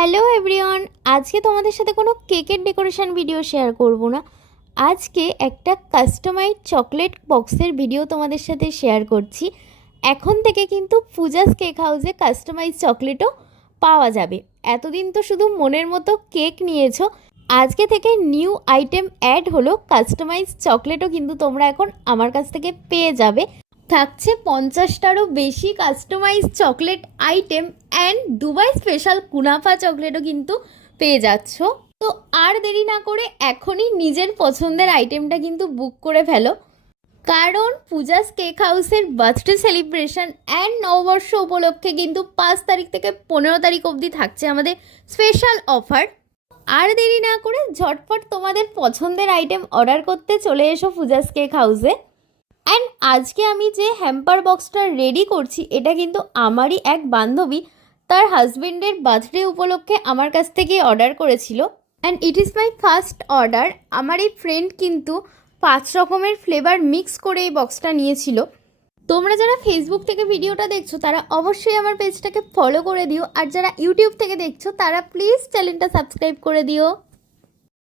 Hello everyone, আজকে তোমাদের সাথে কোনো কেকের ডেকোরেশন ভিডিও শেয়ার করব না। আজকে একটা কাস্টমাইজ চকলেট বক্সের ভিডিও তোমাদের সাথে শেয়ার করছি। এখন থেকে কিন্তু পূজাস কেক হাউসে কাস্টমাইজ চকলেটও পাওয়া যাবে। এতদিন তো শুধু মনের মতো কেক নিয়েছো, আজকে থেকে নিউ আইটেম অ্যাড হলো, কাস্টমাইজ চকলেটও কিন্তু তোমরা এখন আমার কাছ থেকে পেয়ে যাবে। থাকছে 50টারও বেশি customise chocolate item and Dubai special kunafa চকলেটও কিন্তু পেয়ে যাচ্ছ। তো আর দেরি না করে এখনই নিজের পছন্দের আইটেমটা কিন্তু বুক করে ফেলো, কারণ পূজাস কেক হাউসের বার্থডে সেলিব্রেশন অ্যান্ড নববর্ষ উপলক্ষে কিন্তু 5 তারিখ থেকে 15 তারিখ অবধি থাকছে আমাদের স্পেশাল অফার। আর দেরি না করে ঝটপট তোমাদের পছন্দের আইটেম অর্ডার করতে চলে এসো পূজাস কেক হাউসে। অ্যান্ড আজকে আমি যে হ্যাম্পার বক্সটা রেডি করছি, এটা কিন্তু আমারই এক বান্ধবী তার হাজবেন্ডের বার্থডে উপলক্ষে আমার কাছ থেকে অর্ডার করেছিল। And it is my first order. আমার এই ফ্রেন্ড কিন্তু 5 রকমের ফ্লেভার মিক্স করে এই বক্সটা নিয়েছিল। তোমরা যারা ফেসবুক থেকে ভিডিওটা দেখছো তারা অবশ্যই আমার পেজটাকে ফলো করে দিও, আর যারা ইউটিউব থেকে দেখছো তারা প্লিজ চ্যানেলটা সাবস্ক্রাইব করে দিও।